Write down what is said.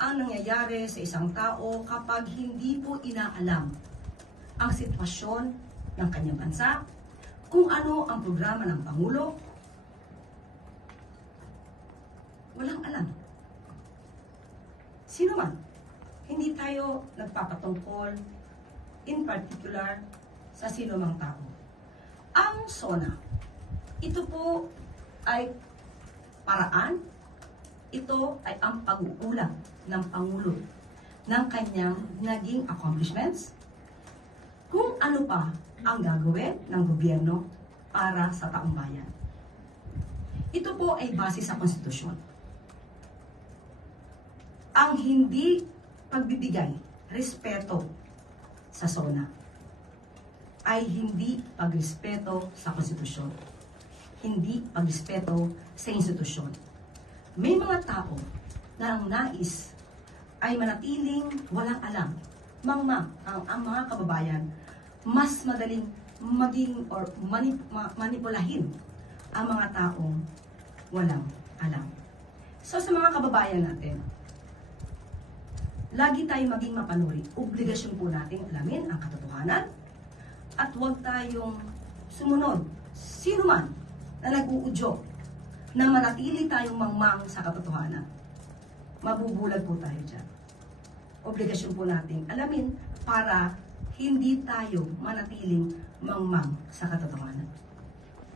ang nangyayari sa isang tao kapag hindi po inaalam ang sitwasyon ng kanyang bansa, kung ano ang programa ng Pangulo? Walang alam. Sino man, hindi tayo nagpapatungkol in particular sa sino mang tao. Ang SONA, ito po ay paraan, ito ay ang pag-uulat ng Pangulo ng kanyang naging accomplishments, kung ano pa ang gagawin ng gobyerno para sa taong bayan. Ito po ay base sa konstitusyon. Ang hindi pagbibigay respeto sa SONA ay hindi pagrespeto sa konstitusyon, hindi pagrespeto sa institusyon. May mga tao na ang nais ay manatiling walang alam, ang mga kababayan, mas madaling maging or manipulahin ang mga taong walang alam. So sa mga kababayan natin, lagi tayong maging mapanuri. Obligasyon po nating alamin ang katotohanan at huwag tayong sumunod sino man na nag-uudyok na manatili tayong mangmang sa katotohanan. Mabubulag po tayo dyan. Obligasyon po nating alamin para hindi tayo manatiling mangmang sa katotohanan.